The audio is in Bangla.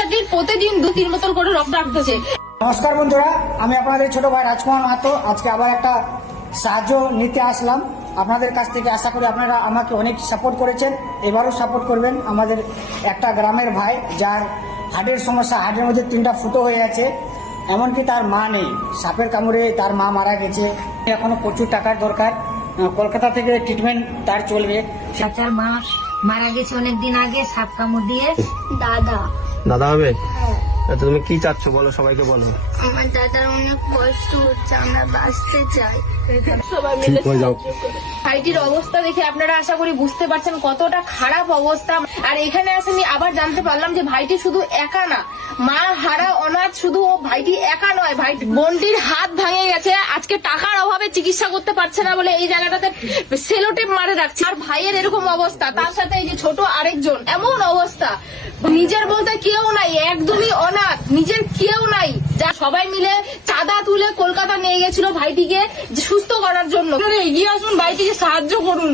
বাচ্চাটির প্রতিদিন 2-3 বোতল করে রক্ত রাখতেছে। নমস্কার বন্ধুরা, আমি আপনাদের ছোট ভাই রাজকুমার মাহাতো। আজকে আবার একটা সাহায্য নিতে আসলাম আপনাদের কাছ থেকে। আশা করি আপনারা আমাকে অনেক সাপোর্ট করেছেন, এবারও সাপোর্ট করবেন। আমাদের একটা গ্রামের ভাই, যার হার্টের সমস্যা, হার্টের মধ্যে 3টা ফুটো হয়ে আছে, এমনকি তার মা নেই, সাপের কামড়ে তার মা মারা গেছে। এখনো প্রচুর টাকার দরকার, কলকাতা থেকে ট্রিটমেন্ট তার চলবে। চাচার মা মারা গেছে অনেকদিন আগে সাপ কামড় দিয়ে। দাদা হবে? তো তুমি কি চাচ্ছ বলো, সবাইকে বলো। আমার দাদার অনেক কষ্ট হচ্ছে, আমরা বাঁচতে চাই। সবাই মিলে ভাইটির অবস্থা দেখে আপনারা আশা করি বুঝতে পারছেন কতটা খারাপ অবস্থা। আর এখানে আসেনি আবার জানতে পারলাম যে ভাইটি শুধু একা না, মা হারা অনাথ। শুধু ও ভাইটি একা নয়, ভাই বোনটির হাত ভেঙে গেছে। আজকে টাকার অভাবে চিকিৎসা করতে পারছে না বলে এই জায়গাটাতে সেলোটেপ মারে রাখছে। আর ভাইয়ের এরকম অবস্থা, তার সাথে এই যে ছোট আরেকজন, এমন অবস্থা। নিজের বলতে কেউ নাই, একদমই অনাথ, নিজের কেউ নাই। যা সবাই মিলে চাঁদা তুলে কলকাতা নিয়ে গেছিল ভাইটিকে সুস্থ করার জন্য। এগিয়ে আসুন, ভাইটিকে সাহায্য করুন।